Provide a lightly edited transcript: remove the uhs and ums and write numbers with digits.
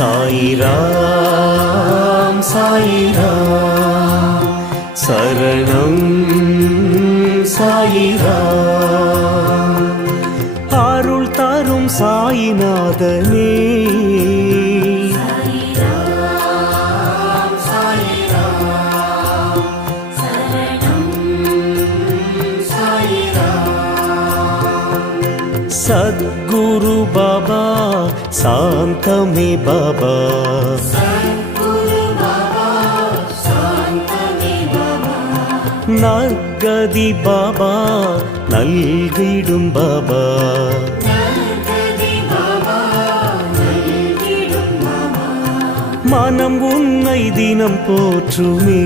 சாயிராம் சாயிராம் சரணம் சாயிராம் அருள் தரும் சாயிநாதனே सद्गुरु बाबा शांत में बाबा नर्गदि बाबा नल्गिडुम बाबा मनम उन्नै दिनम पोற்றுமே